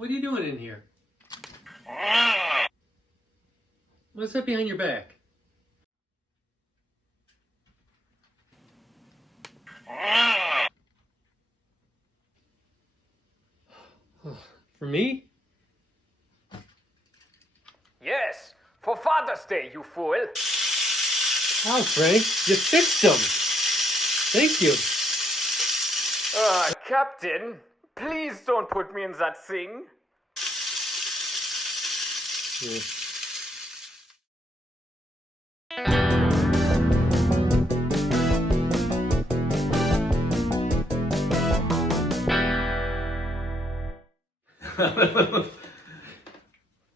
What are you doing in here? What's that behind your back? For me? Yes, for Father's Day, you fool. Wow, Frank, you fixed them. Thank you. Captain, please don't put me in that thing.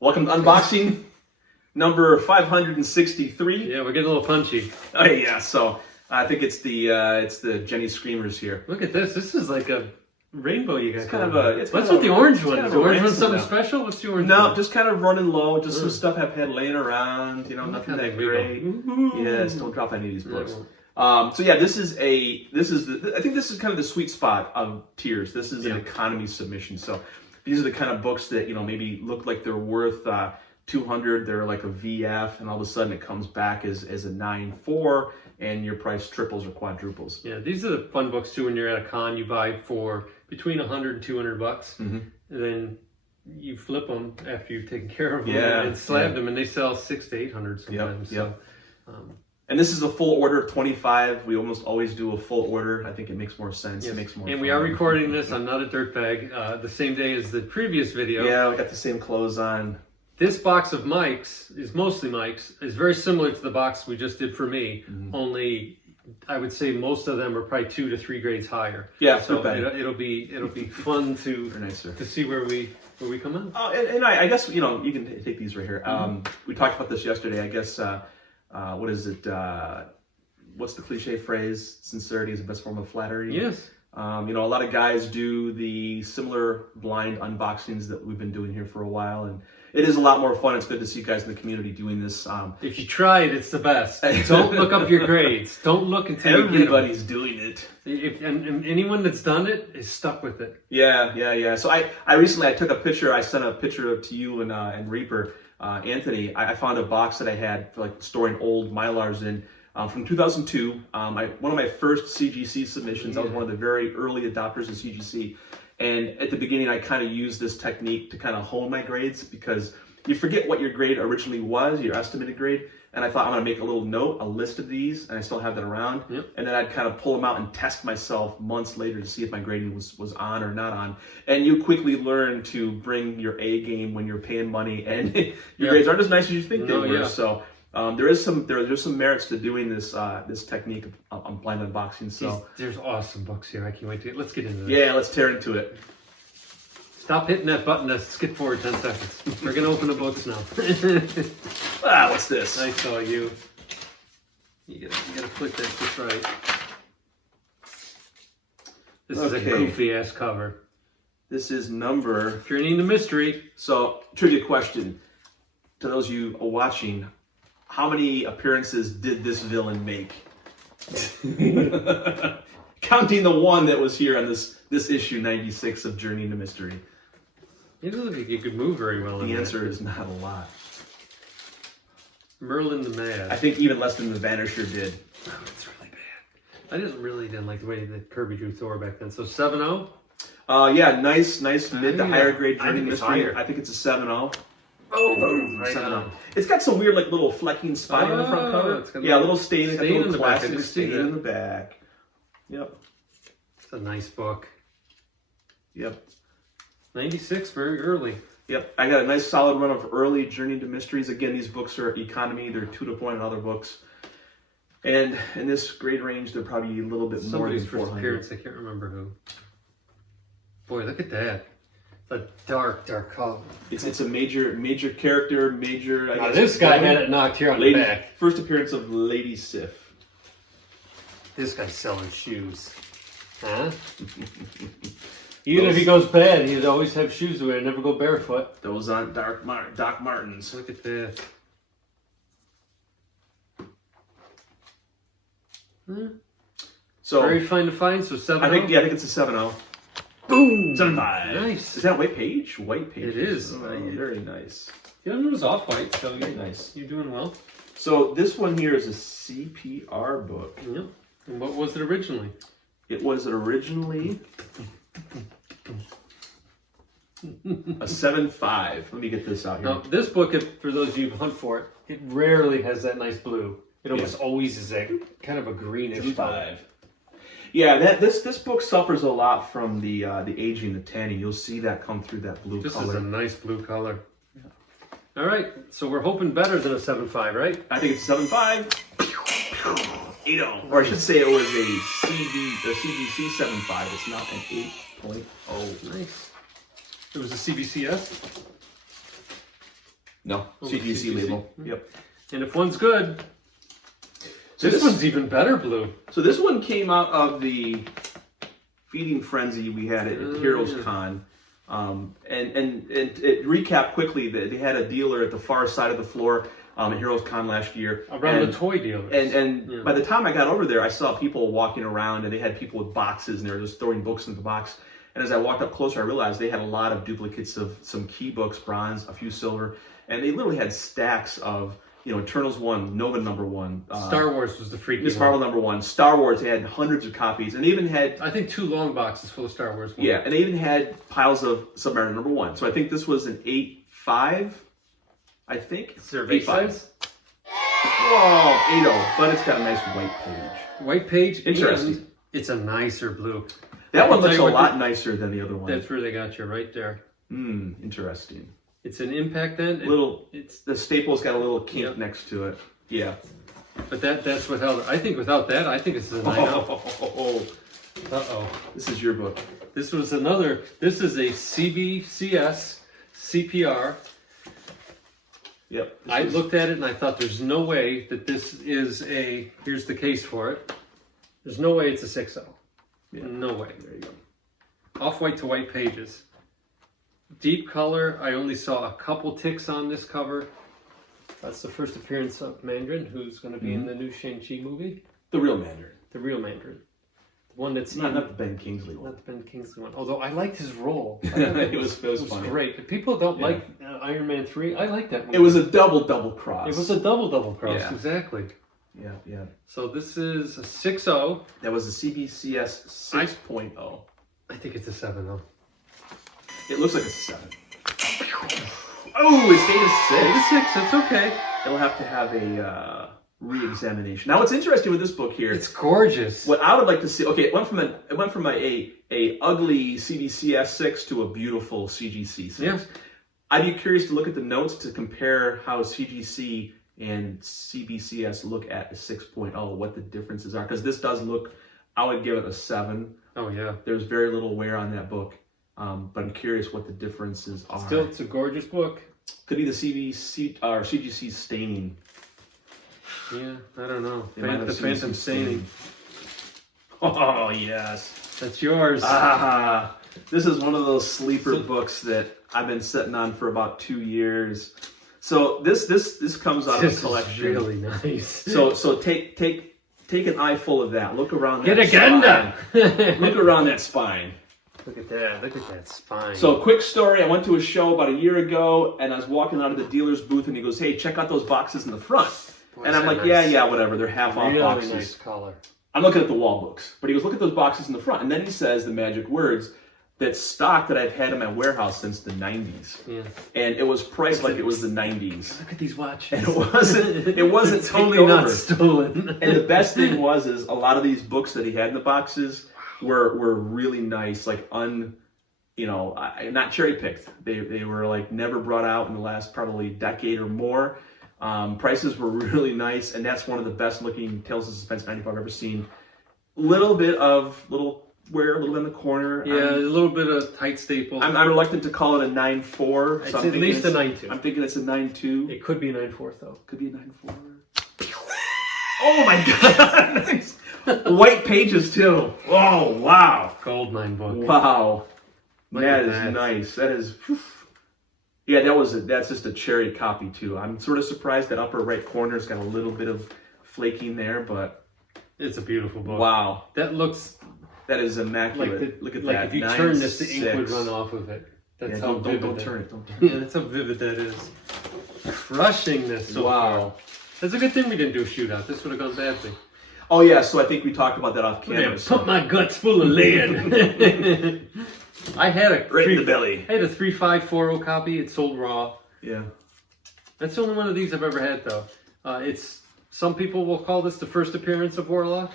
Welcome to unboxing number 563. Yeah, we're getting a little punchy. Oh yeah, so I think it's the Jenny Screamers here. Look at this. This is like a rainbow you got. It's kind of a. What's with the orange one? Kind Is of the orange one ransom something now. special? What's the orange No, one? just kind of running low. Just some stuff I've had laying around. You know, nothing that great. Yes, don't drop any of these books. So yeah, I think this is kind of the sweet spot of tiers. This is an economy submission. So these are the kind of books that, you know, maybe look like they're worth 200. They're like a VF, and all of a sudden it comes back as a 9.4, and your price triples or quadruples. Yeah, these are the fun books too. When you're at a con, you buy for between 100 and 200 bucks, and then you flip them after you've taken care of them and slab them, and they sell 600 to 800 sometimes. And this is a full order of 25. We almost always do a full order. I think it makes more sense. Yes. It makes more and fun. we are recording this on Not a Dirtbag the same day as the previous video. Yeah, we got the same clothes on. This box of Mike's is mostly Mike's. It's very similar to the box we just did for me, only I would say most of them are probably 2 to 3 grades higher. Yeah, so it'll be fun to see where we come out. Oh, and I guess, you know, you can take these right here. We talked about this yesterday. I guess what is it? What's the cliche phrase? Sincerity is the best form of flattery. Yes. You know, a lot of guys do the similar blind unboxings that we've been doing here for a while, and it is a lot more fun. It's good to see you guys in the community doing this. If you try it, it's the best. Don't look up your grades. Don't look until everybody's doing it. And anyone that's done it is stuck with it. Yeah. So I recently took a picture. I sent a picture to you and Reaper, Anthony. I found a box that I had for like storing old Mylars in. From 2002, one of my first CGC submissions. I was one of the very early adopters of CGC, and at the beginning, I kind of used this technique to kind of hone my grades, because you forget what your grade originally was, your estimated grade. And I thought, I'm gonna make a little note, a list of these, and I still have that around. And then I'd kind of pull them out and test myself months later to see if my grading was on or not on. And you quickly learn to bring your A game when you're paying money, and your grades aren't as nice as you think they were. So. There's some merits to doing this technique of blind unboxing. So there's awesome books here. I can't wait to let's get into this. Yeah, let's tear into it. Stop hitting that button. Let's skip forward 10 seconds. We're gonna open the books now. What's this? I saw you. You gotta click that just right. This is a goofy ass cover. This is number. Journey into Mystery. So, trivia question to those of you watching. How many appearances did this villain make? Counting the one that was here on this issue 96 of Journey into Mystery. It doesn't look like you could move very well. The answer is not a lot. Merlin the Mad. I think even less than the Vanisher did. Oh, it's really bad. I didn't like the way that Kirby drew Thor back then. So 7.0? Yeah, nice mid to higher grade Journey into Mystery. I think it's a 7.0. Oh, right on. It's got some weird, like, little flecking spine on the front cover. Yeah, a little stain. It's got a little classic stain in the back. Yep. It's a nice book. Yep. 96, very early. Yep. I got a nice solid run of early Journey to Mysteries. Again, these books are economy. They're 2 to 1 in other books. And in this grade range, they're probably a little bit more than 400. First appearance, I can't remember who. Boy, look at that. A dark color. It's a major character, I guess. This guy had it knocked here on the back. First appearance of Lady Sif. This guy's selling shoes. Huh? Even if he goes bad, he'd always have shoes with it, never go barefoot. Those aren't Doc Martens. Look at that. So very fine to find, so 7.0? I think it's a 7.0. Boom! 7.5. Nice. Is that white page? White page. It is. Oh, very nice. The other one was off-white, so Very nice. You're doing well. So this one here is a CPR book. Yeah. And what was it originally? It was originally a 7.5. Let me get this out here. Now, this book, for those of you who hunt for it, it rarely has that nice blue. It almost always is a kind of a greenish color. 7.5. Yeah, this book suffers a lot from the aging, the tanning. You'll see that come through that blue color. This is a nice blue color. Yeah. All right, so we're hoping better than a 7.5, right? I think it's 7.5. 8.0. Or I should say it was a CGC 7.5. It's not an 8.0. Nice. It was a CBCS? No, CGC label. Yep. And if one's good, so this one's even better blue. So this one came out of the feeding frenzy we had at Heroes Con. And it recapped quickly that they had a dealer at the far side of the floor at Heroes Con last year. Around the toy dealers. And by the time I got over there, I saw people walking around and they had people with boxes and they were just throwing books into the box. And as I walked up closer, I realized they had a lot of duplicates of some key books, bronze, a few silver, and they literally had stacks of, Eternals 1, Nova number 1. Star Wars was the freaky Miss Marvel number 1. Star Wars, they had hundreds of copies, and they even had... I think 2 long boxes full of Star Wars ones. Yeah, and they even had piles of Submariner number 1. So I think this was an 8.5, I think. Is there a 8.5? Whoa, 8.0, but it's got a nice white page. White page? Interesting. It's a nicer blue. That one looks a lot nicer than the other one. That's where they got you, right there. Interesting. It's an impact end. The staple's got a little kink next to it. Yeah. But that's without, I think without that, I think it's a 9.0. Uh-oh. This is your book. This is a CBCS CPR. Yep. I looked at it and I thought there's no way that this is here's the case for it. There's no way it's a 6.0. Yeah. No way. There you go. Off-white to white pages. Deep color. I only saw a couple ticks on this cover. That's the first appearance of Mandarin, who's going to be in the new Shang-Chi movie. The real Mandarin. The real Mandarin. The one that's not the Ben Kingsley one. Not the Ben Kingsley one. Although I liked his role. it was funny. Great. If people don't like Iron Man 3, I like that movie. It was a double cross. It was a double cross. Yeah. Exactly. Yeah. So this is a 6.0. That was a CBCS 6.0. I think it's a 7.0. It looks like it's a 7. Oh, it stayed a 6. It's a 6. That's okay. It'll have to have a re-examination. Now, what's interesting with this book here? It's gorgeous. What I would like to see. Okay, it went from a ugly CBCS 6 to a beautiful CGC 6. Yeah. I'd be curious to look at the notes to compare how CGC and CBCS look at a 6.0, what the differences are. Because this does look, I would give it a 7. Oh, yeah. There's very little wear on that book. But I'm curious what the differences are. Still, it's a gorgeous book. Could be the CBC or CGC staining. Yeah, I don't know. The Phantom staining. Oh, yes. That's yours. This is one of those sleeper books that I've been sitting on for about 2 years. So this comes out of a collection. This is really nice. So take an eye full of that. Look around that spine. Look around that spine. Look at that. Look at that spine. So, quick story. I went to a show about a year ago, and I was walking out of the dealer's booth, and he goes, "Hey, check out those boxes in the front." Boy, and I'm like, nice. Yeah, whatever. They're half-off boxes. Nice color. I'm looking at the wall books. But he goes, "Look at those boxes in the front." And then he says the magic words, "That's stock that I've had in my warehouse since the 90s." Yeah. And it was priced like it was the 90s. Look at these watches. And it wasn't totally not stolen. And the best thing was a lot of these books that he had in the boxes were really nice, like not cherry picked. They were like never brought out in the last probably decade or more. Prices were really nice, and that's one of the best looking Tales of Suspense 95 I've ever seen. Little wear, a little bit in the corner. Yeah, a little bit of tight staple. I'm reluctant to call it a 9.4. It's at least a 9.2. I'm thinking it's a 9.2. It could be a 9.4 though. Could be a 9.4. Oh my god! Nice. White pages too. Oh wow! Goldmine book. Wow. That is nice. That is. Yeah, that's just a cherry copy too. I'm sort of surprised that upper right corner's got a little bit of flaking there, but it's a beautiful book. Wow. That looks That is immaculate. Look at like that. If you 9, turn this, the 6. ink would run off of it. That's how vivid. Don't turn it. Don't turn Yeah, that's how vivid that is. Crushing this so far. That's a good thing we didn't do a shootout. This would have gone badly. Oh yeah, so I think we talked about that off camera. Put my guts full of lead. I had a right in the belly. I had a 3540 copy. It sold raw. Yeah. That's the only one of these I've ever had, though. Some people will call this the first appearance of Warlock.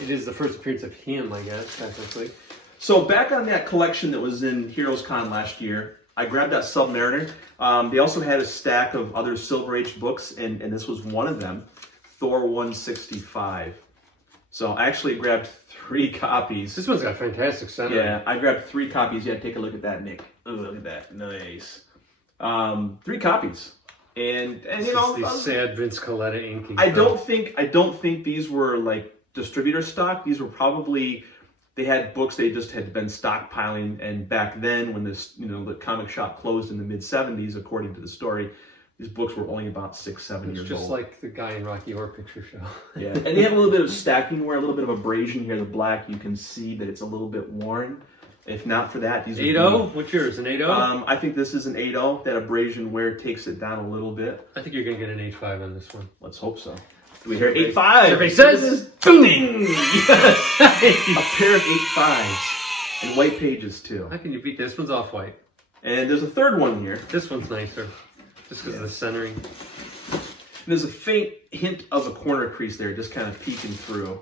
It is the first appearance of him, I guess, technically. So back on that collection that was in Heroes Con last year, I grabbed that Submariner. They also had a stack of other Silver Age books, and this was one of them, Thor 165. So I actually grabbed 3 copies. This one's got fantastic center. Yeah, I grabbed 3 copies. Yeah, take a look at that, Nick. Oh, look at that. Nice. 3 copies. And you know, these sad Vince Coletta inking. I don't think these were like distributor stock. These were probably, they had books they just had been stockpiling, and back then when this, you know, the comic shop closed in the mid 70s, according to the story, these books were only about 6, 7 years old. Just like the guy in Rocky Horror Picture Show. Yeah, and they have a little bit of stacking wear, a little bit of abrasion here. The black, you can see that it's a little bit worn. If not for that, these 8.0? What's yours? An 8.0? I think this is an 8.0. That abrasion wear takes it down a little bit. I think you're gonna get an 8.5 on this one. Let's hope so. Do we hear 8.5? Survey says, booming! A pair of 8.5s and white pages too. How can you beat this? One's off white. And there's a third one here. This one's nicer, just because of the centering. And there's a faint hint of a corner crease there, just kind of peeking through.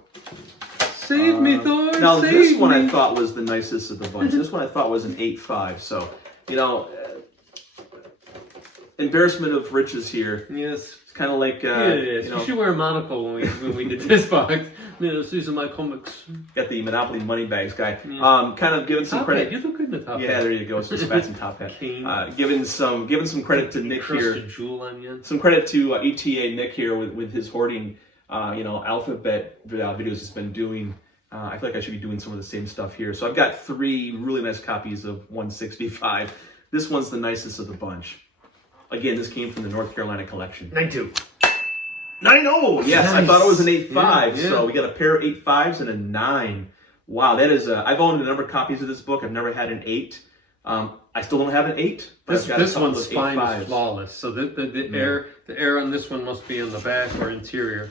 Save me, Thor! Now save this one me. I thought was the nicest of the bunch. This one I thought was an 8.5. So, you know, embarrassment of riches here. Yes. It's kind of like, You should wear a monocle when we did this box. These are my comics. Got the Monopoly Moneybags guy. Yeah. Kind of giving some credit. You look good in the top hat. Yeah, there you go. Some spats and top hat. Giving some credit to Nick here. Jewel on you. Some credit to ETA Nick here with his hoarding. Alphabet videos he's been doing. I feel like I should be doing some of the same stuff here. So I've got 3 really nice copies of 165. This one's the nicest of the bunch. Again, this came from the North Carolina collection. 9.2. 9.0! Yes, nice. I thought it was an 8.5. Yeah. So we got a pair of 8.5s and a 9. Wow, that is I've owned a number of copies of this book. I've never had an 8. I still don't have an 8. This one's spine is flawless. So the air on this one must be on the back or interior,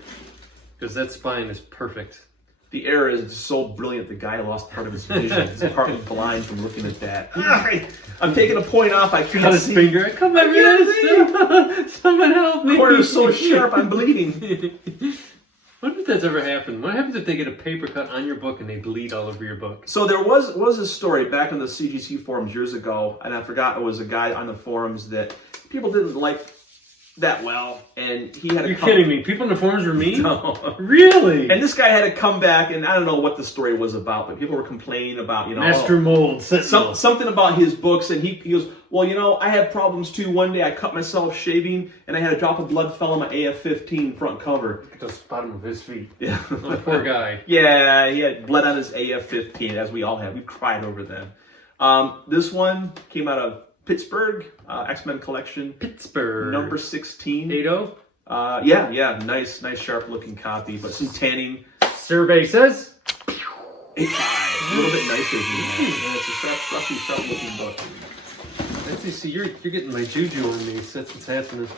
because that spine is perfect. The air is so brilliant. The guy lost part of his vision. He's partly blind from looking at that. I'm taking a point off. I can't Cut his see. finger. Come on, man! Someone help me! Corner's so sharp. I'm bleeding. I wonder if that's ever happened. What happens if they get a paper cut on your book and they bleed all over your book? So there was a story back on the CGC forums years ago, and I forgot, it was a guy on the forums that people didn't like that well, and he had to You're kidding me. People in the forums were mean? No. Really? And this guy had to come back, and I don't know what the story was about, but people were complaining about, Master Mold. Something about his books, and he goes, well, I had problems too. One day I cut myself shaving, and I had a drop of blood fell on my AF-15 front cover. Look at the bottom of his feet. Yeah. Oh, poor guy. Yeah, he had blood on his AF-15, as we all have. We cried over them. This one came out of Pittsburgh, X-Men collection. Pittsburgh. Number 16. 8.0? Yeah. Nice sharp looking copy, but some tanning. Survey says 8.5. A little bit nicer than that. Yeah, it's a sharp looking book. Let's see, you're getting my juju on these. That's what's happening.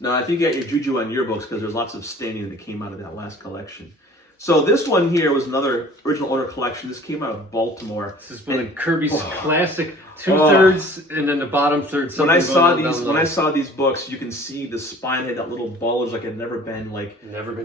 No, I think you got your juju on your books because there's lots of staining that came out of that last collection. So this one here was another original owner collection. This came out of Baltimore. This is one of Kirby's classic 2/3 and then the bottom third. When I saw these books, you can see the spine had that little bulge like it had never been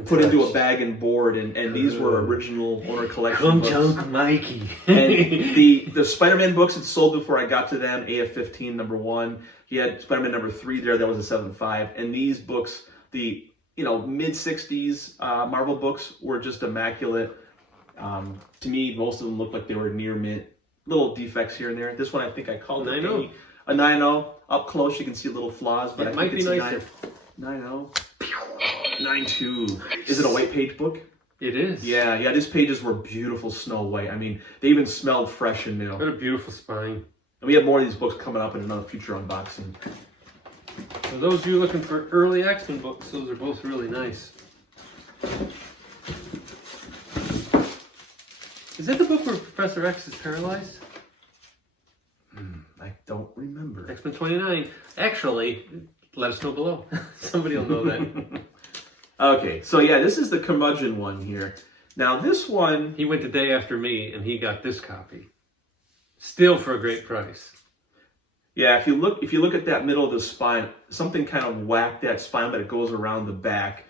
put into a bag and board, and these were original owner collection books. Junk Mikey. And the Spider-Man books had sold before I got to them. AF-15 number 1. He had Spider-Man number 3 there. That was a 7.5. And these books, the mid-60s Marvel books were just immaculate. To me, most of them looked like they were near mint. Little defects here and there. This one, I think I called it a 9.0. Up close, you can see little flaws, but it I might think be it's nicer. 9.0. 9.2. Is it a white page book? It is. Yeah. These pages were beautiful snow white. I mean, they even smelled fresh and new. What a beautiful spine. And we have more of these books coming up in another future unboxing. For those of you looking for early X-Men books, those are both really nice. Is that the book where Professor X is paralyzed? I don't remember. X-Men 29. Actually, let us know below. Somebody will know that. Okay, so yeah, this is the curmudgeon one here. Now this one... He went the day after me, and he got this copy. Still for a great price. Yeah, if you look at that middle of the spine, something kind of whacked that spine, but it goes around the back.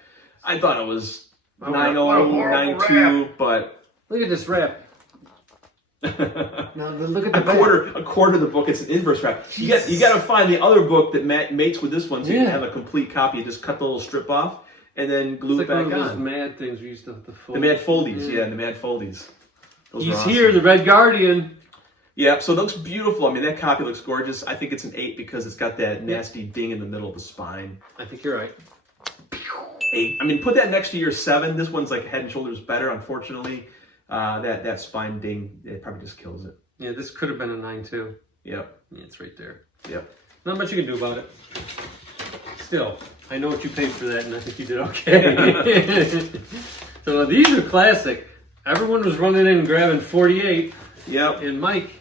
I thought it was 9.0, 9.2, but... Look at this wrap. Now look at the a quarter of the book. It's an inverse wrap. You got to find the other book that mates with this one, so you can have a complete copy. You just cut the little strip off and then glue it back on. Those mad things we used to have to fold. The mad foldies, the mad foldies. Those He's awesome. here, the Red Guardian. Yeah, so it looks beautiful. I mean, that copy looks gorgeous. I think it's an 8 because it's got that nasty ding in the middle of the spine. I think you're right. 8. I mean, put that next to your 7. This one's like head and shoulders better, unfortunately. That spine ding, it probably just kills it. Yeah, this could have been a 9 too. Yep. Yeah, it's right there. Yep. Not much you can do about it. Still, I know what you paid for that, and I think you did okay. So these are classic. Everyone was running in and grabbing 48. Yep. And Mike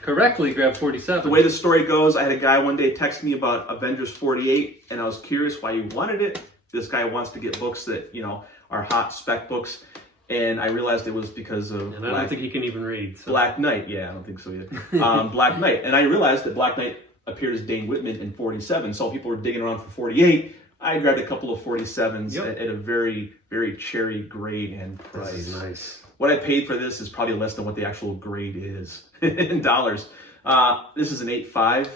correctly grabbed 47. The way the story goes, I had a guy one day text me about Avengers 48, and I was curious why you wanted it. This guy wants to get books that, are hot spec books. And I realized it was because of And I don't think he can even read. So. Black Knight. Yeah, I don't think so either. Black Knight. And I realized that Black Knight appeared as Dane Whitman in 47. So people were digging around for 48. I grabbed a couple of 47s at a very, very cherry grade and price. This is nice. What I paid for this is probably less than what the actual grade is in dollars. This is an 8.5.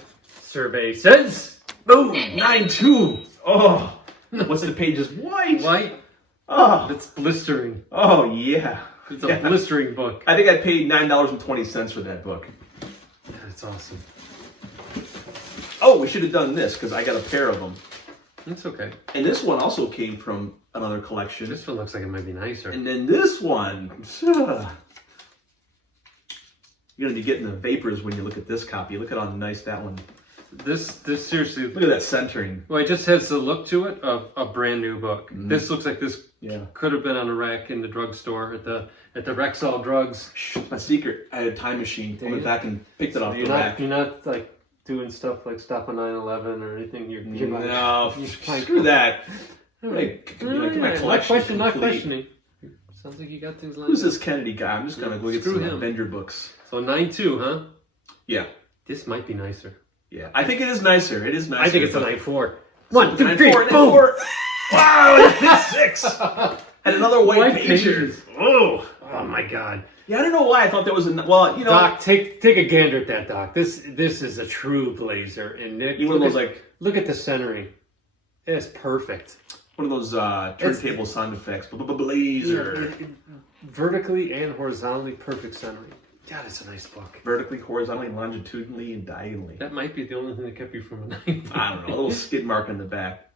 Survey says, boom, 9.2. Oh, what's the pages? White. White. Oh, it's blistering. Oh, yeah. It's a blistering book. I think I paid $9.20 for that book. That's awesome. Oh, we should have done this because I got a pair of them. That's okay. And this one also came from another collection. This one looks like it might be nicer. And then this one. You're going to be getting the vapors when you look at this copy. Look at how nice that one. This seriously. Look at that centering. Well, it just has the look to it of a brand new book. This looks like this could have been on a rack in the drugstore at the Rexall Drugs. My secret. I had a time machine. I went back and picked it off the rack. You're not like doing stuff like Stop on 9/11 or anything. You're no, screw that. Not questioning. Sounds like you got things lined up. Who's this Kennedy guy? I'm just gonna go get some Avenger books. So 9.2, huh? Yeah. This might be nicer. Yeah, I think it is nicer. It is nicer. I think it's a 9.4. 1, 2, 3, 4. Wow, that's 6. And another white pages. Oh my God. Yeah, I don't know why I thought that was Doc, take a gander at that, Doc. This is a true blazer. And Nick, one of those look at the centering. It's perfect. One of those turntable sound effects. Blazer. Vertically and horizontally perfect centering. God, it's a nice book. Vertically, horizontally, longitudinally, and diagonally. That might be the only thing that kept you from a 9. I don't know. A little skid mark in the back.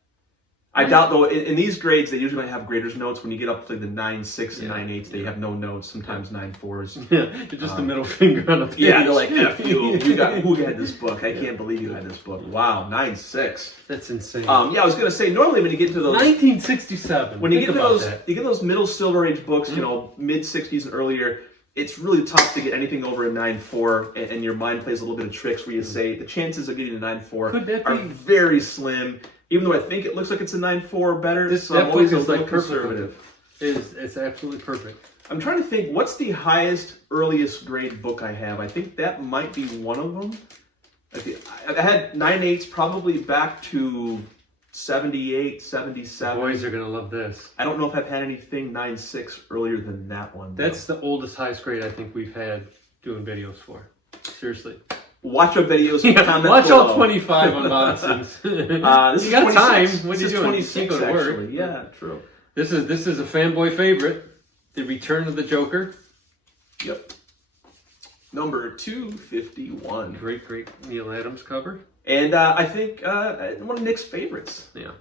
I doubt, though, in these grades, they usually have grader's notes. When you get up to the 9.6 and 9.8s, they have no notes, sometimes 9.4s. Yeah, just a middle finger on a page. Yeah, they're like, F you. Who had this book? I can't believe you had this book. Wow, 9.6. That's insane. Yeah, I was going to say, normally when you get to those... 1967. When you get to those middle Silver Age books, mid-60s and earlier, it's really tough to get anything over a 9.4, and your mind plays a little bit of tricks where you say the chances of getting a 9.4 are very slim. Even though I think it looks like it's a 9.4 better, so I'm always a little conservative. It's absolutely perfect. I'm trying to think, what's the highest, earliest grade book I have? I think that might be one of them. I had 9.8s probably back to 78, 77. Boys are going to love this. I don't know if I've had anything 9.6 earlier than that one. That's the oldest highest grade I think we've had doing videos for. Seriously. Watch our videos. Comment watch below. all 25 unboxings. This you is got 26. time. What are this you is doing? 26 you go to work. actually. Yeah, true. This is a fanboy favorite. The Return of the Joker. Yep. Number 251. Great Neil Adams cover. And I think one of Nick's favorites. Yeah.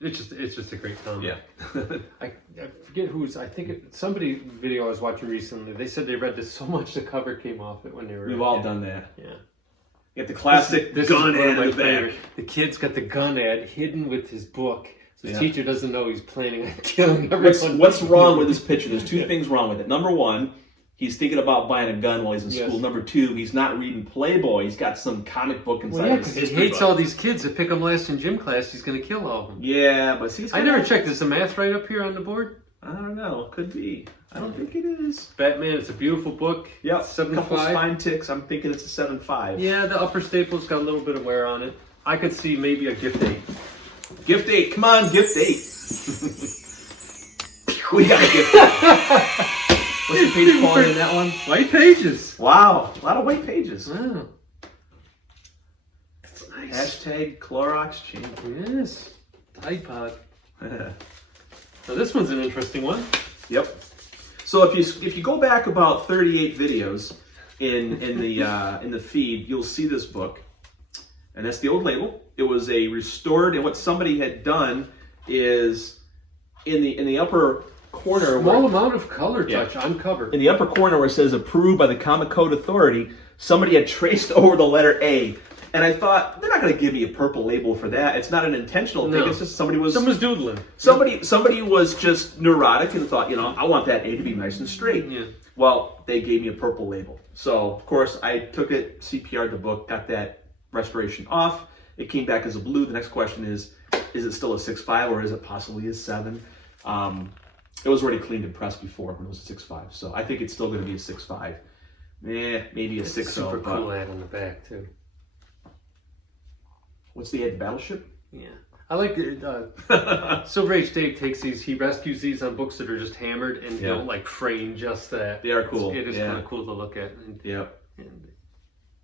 It's just a great comic. Yeah. I forget who's. I think somebody video I was watching recently. They said they read this so much the cover came off it when they were. We've all done that. Yeah. You got the classic gun ad in the back. The kid's got the gun ad hidden with his book. So his teacher doesn't know he's planning on killing everyone. What's wrong with this picture? There's two things wrong with it. Number one, he's thinking about buying a gun while he's in Yes. school. Number 2, he's not reading Playboy. He's got some comic book inside Well, yeah, of his because he history hates book. all these kids that pick him last in gym class. He's going to kill all of them. Yeah, but see, I never checked. Is the math right up here on the board? I don't know. Could be. I don't think it is. Batman, it's a beautiful book. Yep. 7.5. Couple spine ticks. I'm thinking it's a 7.5. Yeah, the upper staple's got a little bit of wear on it. I could see maybe a gift aid. Gift 8. Come on, gift 8. We got a gift 8. What's the page quality in that one? White pages. Wow. A lot of white pages. Wow. That's nice. Hashtag Clorox change. Yes. Tide Pod. Now this one's an interesting one. Yep. So if you go back about 38 videos in the feed, you'll see this book, and that's the old label. It was a restored, and what somebody had done is in the upper corner. Small amount of color touch Yeah. on cover. In the upper corner where it says approved by the Comic Code Authority, somebody had traced over the letter A. And I thought, they're not going to give me a purple label for that. It's not an intentional thing. It's just Someone's doodling. Somebody was just neurotic and thought, I want that A to be nice and straight. Yeah. Well, they gave me a purple label. So, of course, I took it, CPR'd the book, got that restoration off. It came back as a blue. The next question is it still a 6.5 or is it possibly a 7? It was already cleaned and pressed before when it was a 6.5. So I think it's still going to be a 6.5. Maybe a 6.0. Super cool ad on the back, too. What's the ad? Battleship? Yeah. I like it. Silver Age Dave takes these, he rescues these on books that are just hammered and he'll like frame just that. They are cool. It is kind of cool to look at. And, and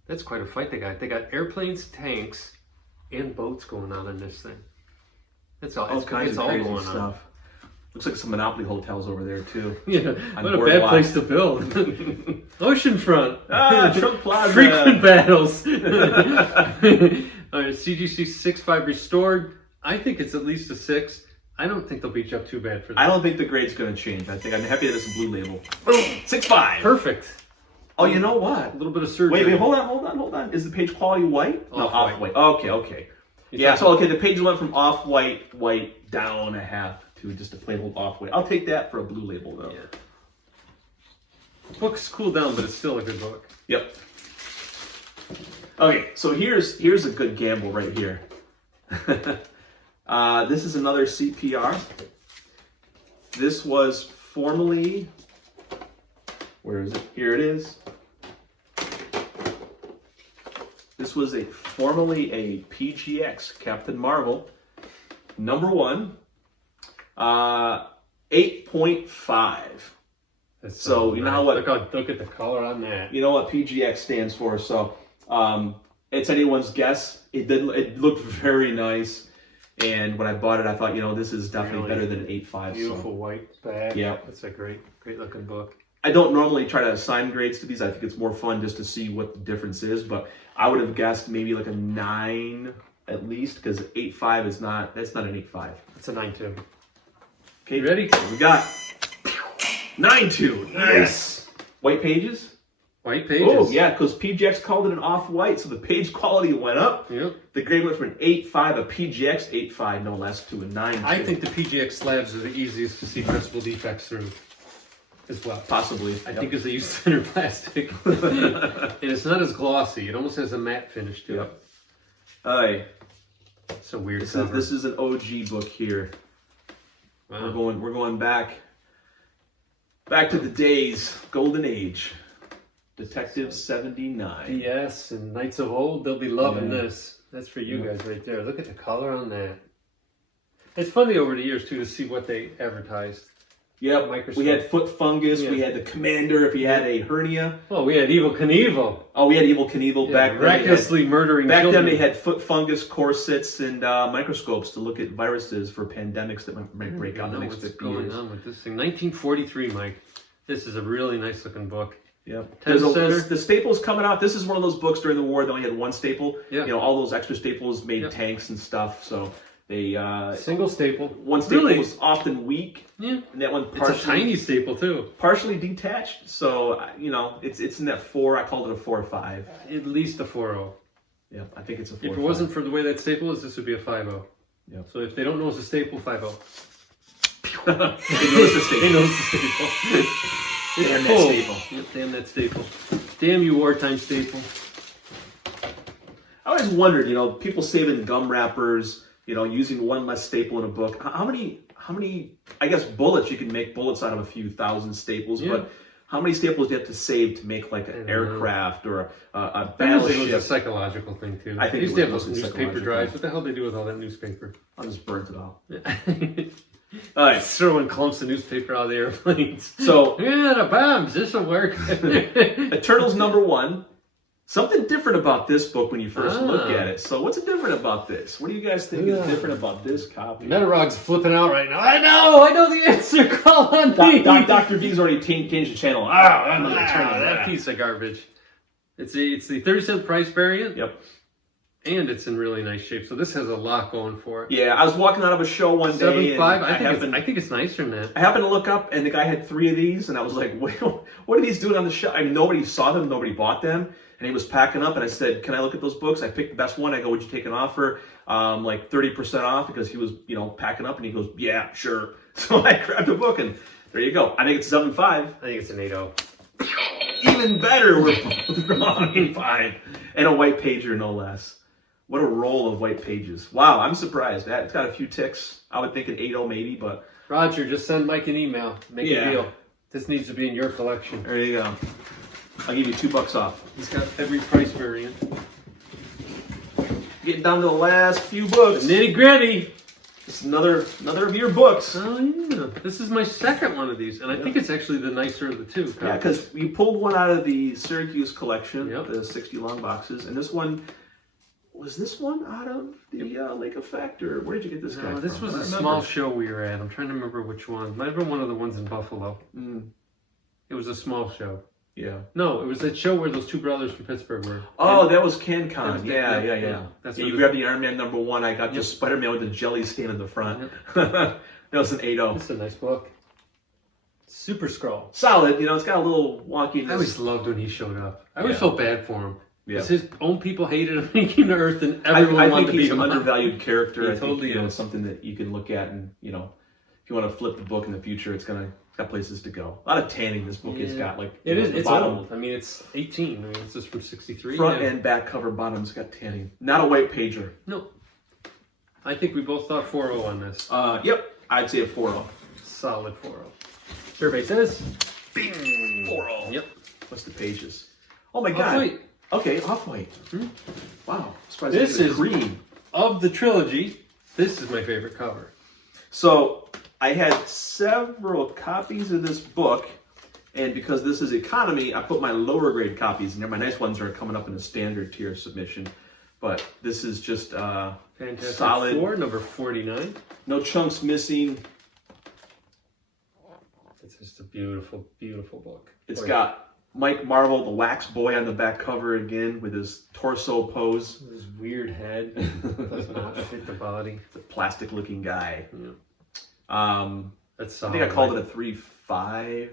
that's quite a fight they got. They got airplanes, tanks, and boats going on in this thing. That's all. It's all crazy going stuff. on. Looks like some Monopoly hotels over there too. Yeah, what a bad place to build. Oceanfront. Trump Plaza. Frequent battles. All right, CGC 6.5 restored. I think it's at least a 6. I don't think they'll beat you up too bad for that. I don't think the grade's going to change. I think I'm happy that it's a blue label. Boom! 6.5. Perfect. Oh, you know what? A little bit of surgery. Wait, hold on. Is the page quality white? No, Off-white. Okay. Yeah, so the page went from white, down a half to just a plain old off-white. I'll take that for a blue label, though. Yeah. The book's cooled down, but it's still a good book. Yep. Okay, so here's a good gamble right here. This is another CPR. This was formerly, where is it? Here it is. This was formerly a PGX Captain Marvel, number 1, 8.5. So you know what? Look at the color on that. You know what PGX stands for. So it's anyone's guess. It looked very nice, and when I bought it, I thought, this is definitely better than an 8.5. Beautiful white back. Yeah, it's a great looking book. I don't normally try to assign grades to these. I think it's more fun just to see what the difference is. But I would have guessed maybe like a 9 at least, because 8.5 is not. That's not an 8.5. It's a 9.2. Okay, ready? We got 9.2. Nice. Yes. White pages. White pages. Oh yeah, because PGX called it an off-white, so the page quality went up. Yep. The grade went from an 8.5, a PGX 8.5, no less, to a 9.2. I think the PGX slabs are the easiest to see principal defects through as well. Possibly. I think because they use thinner plastic. And it's not as glossy. It almost has a matte finish to it. Alright. It's a weird cover. This is an OG book here. Wow. We're going back to the days, golden age. Detective 79. Yes, and Knights of Old, they'll be loving this. That's for you guys right there. Look at the color on that. It's funny over the years, too, to see what they advertised. Yep, we had foot fungus, we had the commander if he had a hernia. Well, we had Evil Knievel. Oh, we had Evil Knievel back then. Recklessly murdering children. Back then they had foot fungus corsets and microscopes to look at viruses for pandemics that might break out in the next 50 years. What's going on with this thing? 1943, Mike. This is a really nice looking book. Yep. The staples coming out. This is one of those books during the war. They only had one staple. Yeah. All those extra staples made tanks and stuff. So they single staple. One staple was often weak. Yeah. And that one it's a tiny staple too. Partially detached. So it's in that 4. I called it a 4 or 5. At least a 4.0. Yeah, I think it's a 4. If it wasn't for the way that staple is, this would be a 5.0. Yeah. So if they don't know it's a staple, 5.0. They know it's a staple. They know it's a staple. Damn that staple. Yep, damn that staple. Damn you, wartime staple. I always wondered, people saving gum wrappers, using one less staple in a book. How many, I guess bullets, you can make bullets out of a few thousand staples, but how many staples do you have to save to make like an aircraft or a battleship? It was a psychological thing too. I think they used to have those mostly newspaper drives. What the hell they do with all that newspaper? I'll just burn it all. All right, throwing clumps of newspaper out of the airplanes. So the bombs. This will work. Eternals #1. Something different about this book when you first look at it. So what's different about this? What do you guys think is different about this copy? Metarog's flipping out right now. I know the answer. Call on me. Dr. V's already changed the channel. That piece of garbage. It's the 30-cent price variant. Yep. And it's in really nice shape. So this has a lot going for it. Yeah, I was walking out of a show one day. 7.5. I think it's nicer than that. I happened to look up, and the guy had 3 of these, and I was like, "Wait, what are these doing on the show?" I mean, nobody saw them, nobody bought them, and he was packing up. And I said, "Can I look at those books?" I picked the best one. I go, "Would you take an offer, like 30% off?" Because he was, packing up, and he goes, "Yeah, sure." So I grabbed a book, and there you go. I think it's 7.5. I think it's an 8.0. Even better, we're on 5, and a white pager, no less. What a roll of white pages. Wow, I'm surprised. It's got a few ticks. I would think an 8.0 maybe, but... Roger, just send Mike an email. Make a deal. This needs to be in your collection. There you go. I'll give you $2 off. He's got every price variant. Getting down to the last few books. Nitty gritty. It's another of your books. Oh, yeah. This is my second one of these, and I think it's actually the nicer of the two. Yeah, because we pulled one out of the Syracuse collection, the 60 long boxes, and this one... Was this one out of the Lake Effect, or where did you get this guy from? This was a small show we were at. I'm trying to remember which one. Might have been one of the ones in Buffalo. It was a small show. Yeah. No, it was that show where those two brothers from Pittsburgh were. Oh, that was CanCon. Yeah. You grabbed the Iron Man #1. I got just Spider-Man with the jelly stain in the front. That was an 8.0. It's a nice book. Super Skrull. Solid. It's got a little wonkiness. I always loved when he showed up. I always felt bad for him. Yeah. Because his own people hated him when he came to Earth, and everyone wanted to be him. I think he's an undervalued character. He totally is. It's something that you can look at, and if you want to flip the book in the future, it's got places to go. A lot of tanning this book has got. It's old. I mean, it's 18. I mean, it's just from 63. Front and back cover bottom's got tanning. Not a white pager. No. I think we both thought 4.0 on this. Yep. I'd say a 4.0. Solid 4.0. Survey says, bing, 4.0. Yep. What's the pages? Oh my God. Wait. Okay, Off-White. Wow. This is green. Of the trilogy, this is my favorite cover. So, I had several copies of this book, and because this is economy, I put my lower grade copies in there. My nice ones are coming up in a standard tier submission. But this is just Fantastic solid. Four, number 49. No chunks missing. It's just a beautiful, beautiful book. It's got Mike Marvel, the wax boy, on the back cover again with his torso pose. His weird head does not fit the body. It's a plastic looking guy. Yeah. That's solid. I think I called it a 3.5.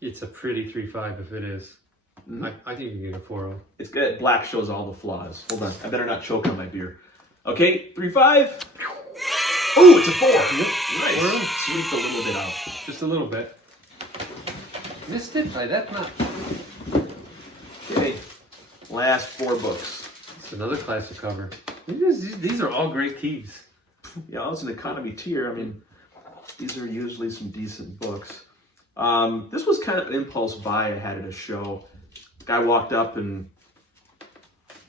It's a pretty 3.5 if it is. I think you can get a 4.0. It's good. Black shows all the flaws. Hold on. I better not choke on my beer. Okay, 3.5. Oh, it's a 4. Yep. Nice. Sweep a little bit out. Just a little bit. Missed it by that much. Okay, last 4 books. It's another classic cover. These are all great keys. Yeah, it's an economy tier. I mean, these are usually some decent books. This was kind of an impulse buy I had at a show. Guy walked up and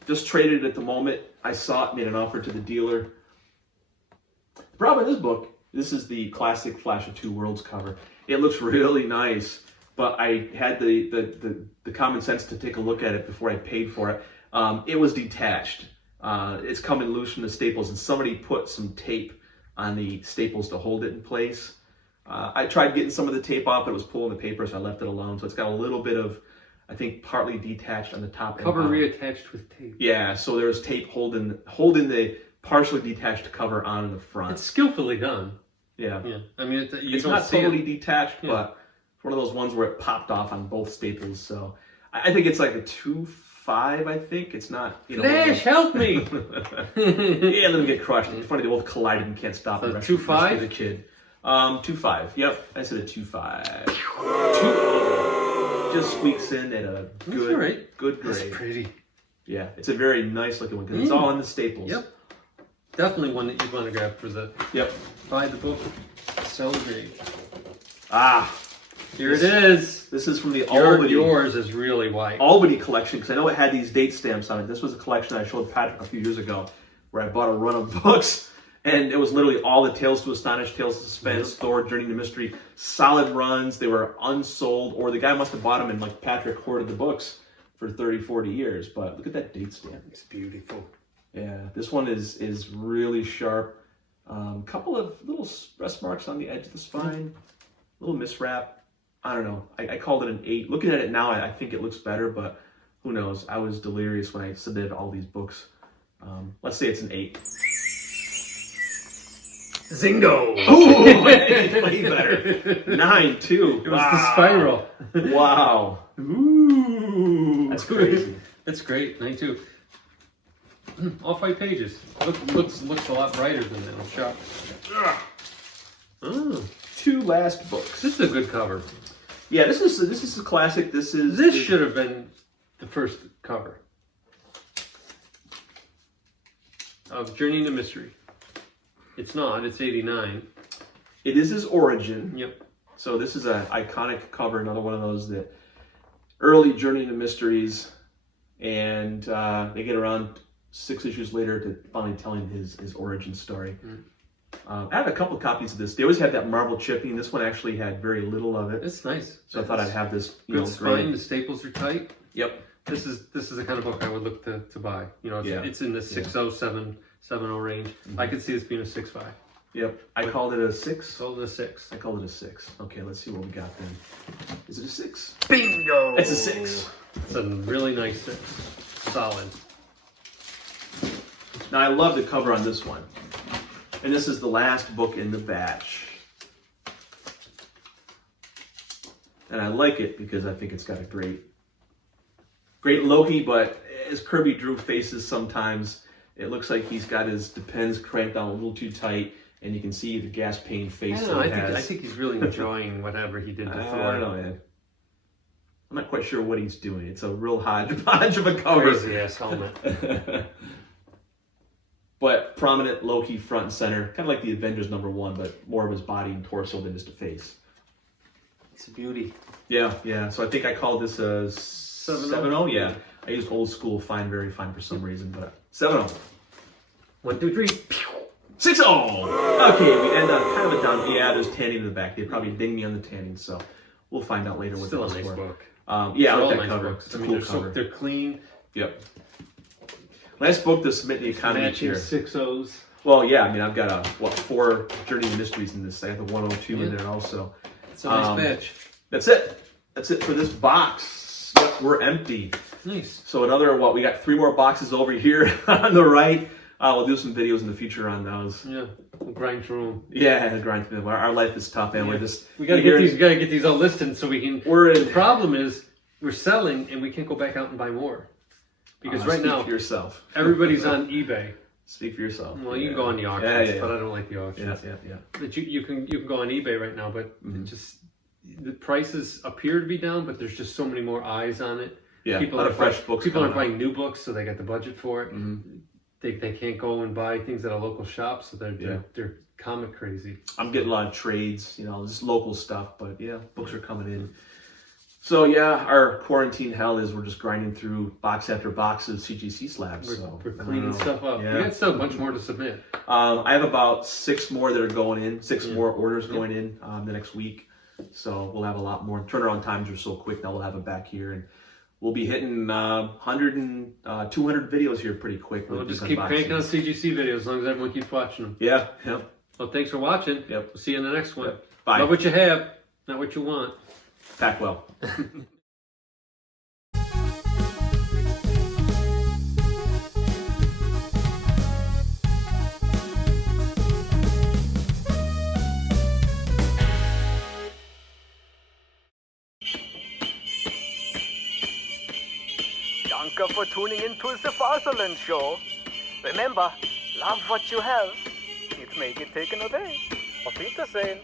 just traded it at the moment. I saw it, made an offer to the dealer. The problem with this book, this is the classic Flash of Two Worlds cover. It looks really nice. But I had the common sense to take a look at it before I paid for it. It was detached. It's coming loose from the staples, and somebody put some tape on the staples to hold it in place. I tried getting some of the tape off, but it was pulling the paper, so I left it alone. So it's got a little bit of, I think, partly detached on the top. Cover reattached with tape. Yeah, so there's tape holding the partially detached cover on the front. It's skillfully done. Yeah. I mean, it's not totally detached, but one of those ones where it popped off on both staples. So I think it's like a 2.5. I think it's not. Flash, help me! Yeah, let me get crushed. It's funny they both collided and can't stop. So 2.5. The kid. 2.5. Yep, I said a 2.5. Just squeaks in at a good grade. That's pretty. Yeah, it's a very nice looking one because it's all in the staples. Yep. Definitely one that you'd want to grab for the buy the book. Celebrate. Here it is. This is from the Albany. Yours is really white. Albany collection, because I know it had these date stamps on it. This was a collection I showed Patrick a few years ago, where I bought a run of books, and it was literally all the Tales to Astonish, Tales to Suspense, Thor, Journey to Mystery, solid runs. They were unsold, or the guy must have bought them and like Patrick hoarded the books for 30, 40 years. But look at that date stamp. It's beautiful. Yeah, this one is really sharp. Couple of little rest marks on the edge of the spine, little miswrap. I don't know. I called it an 8. Looking at it now, I think it looks better, but who knows? I was delirious when I submitted all these books. Let's say it's an 8. Zingo! Ooh, way better. 9 too. It was the spiral. Wow. Ooh, that's crazy. That's great. 9 too. Off-white pages. Looks a lot brighter than that. Sharp. Oh. 2 last books. This is a good cover. Yeah, this is a classic. This should have been the first cover of Journey into Mystery. It's not. It's 89. It is his origin. Yep. So this is an iconic cover. Another one of those that early Journey into Mysteries, and they get around 6 issues later to finally telling his origin story. I have a couple of copies of this. They always had that marble chipping. This one actually had very little of it. It's nice. So I thought I'd have this. Good spine. The staples are tight. Yep. This is the kind of book I would look to buy. You know, it's in the 6.07, 7.0 range. I could see this being a 6.5. Yep. I called it a 6. Called it a 6. I called it a 6. Okay, let's see what we got then. Is it a 6? Bingo! It's a 6. It's a really nice 6. Solid. Now I love the cover on this one. And this is the last book in the batch. And I like it because I think it's got a great Loki, but as Kirby drew faces sometimes, it looks like he's got his depends cramped down a little too tight, and you can see the gas pain face that he has. I think he's really enjoying whatever he did before. I don't know, man. I'm not quite sure what he's doing. It's a real hodgepodge of a cover. Crazy ass helmet. But prominent Loki front and center, kind of like the Avengers #1, but more of his body and torso than just a face. It's a beauty. Yeah. So I think I called this a 7.0. Yeah, I used old school fine, very fine for some reason, but 7.0. 1, 2, 3. 6.0. Okay, we end up kind of a down. Yeah, there's tanning in the back. They probably ding me on the tanning, so we'll find out later what Still that's a nice for. book. Yeah, I like that nice cover. Books. It's a cool cover. They're clean. Yep. Last book to submit the economy Matching tier. 6.0s. Well, yeah, I mean, I've got 4 Journey to Mysteries in this. I have the 102 in there also. It's a nice batch. That's it. That's it for this box. Yep, we're empty. Nice. So we got 3 more boxes over here on the right. We'll do some videos in the future on those. Yeah, we'll grind through them. Yeah, grind through them. Our life is tough, and we gotta get these all listed so we can. The problem is we're selling and we can't go back out and buy more because right now speak for yourself. Everybody's on eBay. Speak for yourself. Well, you can go on the auctions, but I don't like the auctions. Yeah. But you can go on eBay right now, but it just the prices appear to be down, but there's just so many more eyes on it. Yeah, people a lot of fresh books. People aren't buying new books, so they got the budget for it. Mm-hmm. They can't go and buy things at a local shop, so they're comic crazy. I'm getting a lot of trades, just local stuff, but yeah, books are coming in. So yeah, our quarantine hell is we're just grinding through box after box of CGC slabs. We're cleaning stuff up. Yeah. We got still a bunch more to submit. I have about 6 more that are going in, 6 more orders going in the next week. So we'll have a lot more. Turnaround times are so quick now we'll have it back here, and we'll be hitting 100 and 200 videos here pretty quick. We'll just keep cranking on CGC videos as long as everyone keeps watching them. Yeah. Well, thanks for watching. Yep. We'll see you in the next one. Yep. Bye. Love what you have, not what you want. Pack well. Danke for tuning into the Faserland Show. Remember, love what you have. It may get taken away. Auf Wiedersehen.